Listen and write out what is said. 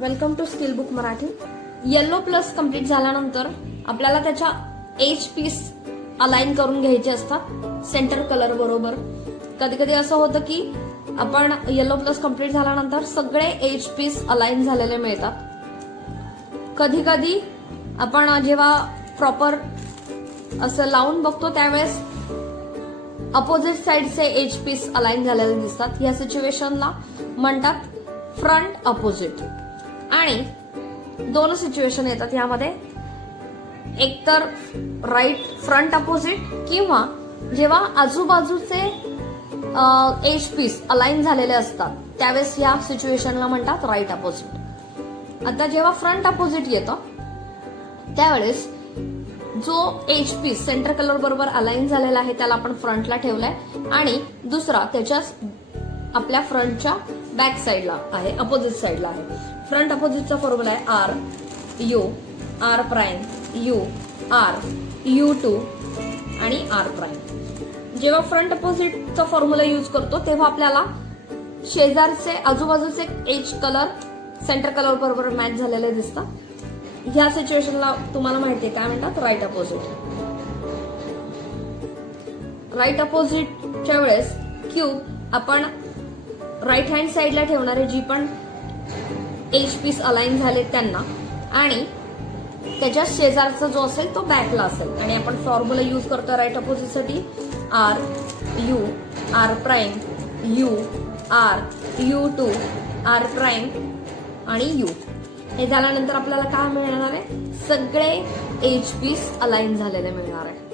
Welcome to skill book Marathi yellow plus complete झाल्यानंतर आपल्याला त्याच्या एज पीस अलाइन करून घ्यायचे असतात सेंटर कलर बरोबर. कधी कधी असं होतं की आपण येलो प्लस कंप्लीट झाल्यानंतर सगळे एज पीस अलाइन झालेले मिळतात. कधी कधी आपण जेव्हा प्रॉपर असं लावून बघतो त्यावेळेस अपोजिट साइडचे एज पीस अलाइन झालेले दिसतात. या सिच्युएशनला म्हणतात फ्रंट अपोजिट आणि दोन सिच्युएशन येतात यामध्ये. एकतर राईट फ्रंट अपोजिट किंवा जेव्हा आजूबाजूचे एज पीस अलाइन झालेले असतात त्यावेळेस या सिच्युएशनला म्हणतात राईट अपोजिट आता जेव्हा फ्रंट अपोजिट येतं त्यावेळेस जो एच पीस सेंटर कलर बरोबर अलाइन झालेला आहे त्याला आपण फ्रंटला ठेवलाय. आणि दुसरा त्याच्याच आपल्या फ्रंटच्या बॅक साईडला आहे अपोजिट साईडला आहे. फ्रंट अपोजिटचा फॉर्म्युला आहे R U R prime U R U two आणि आर प्राईम जेव्हा फ्रंट अपोजिटचा फॉर्म्युला यूज करतो तेव्हा आपल्याला शेजारचे आजूबाजूचे एज कलर सेंटर कलर बरोबर मॅच झालेले दिसतात. ह्या सिच्युएशनला तुम्हाला माहिती आहे काय म्हणतात? राईट अपोजिट राईट अपोजिटच्या वेळेस क्यूब आपण राईट हँड साईडला ठेवणारे जी पण एज पीस अलाईन झाले त्यांना. आणि त्याच्या शेजारचा जो असेल तो बॅकला असेल. आणि आपण फॉर्म्युला यूज करतो right अपोजिटसाठी R U R prime U R U two R prime आणि यू हे झाल्यानंतर आपल्याला काय मिळणार आहे? सगळे एच पीस अलाईन झालेले मिळणार आहे.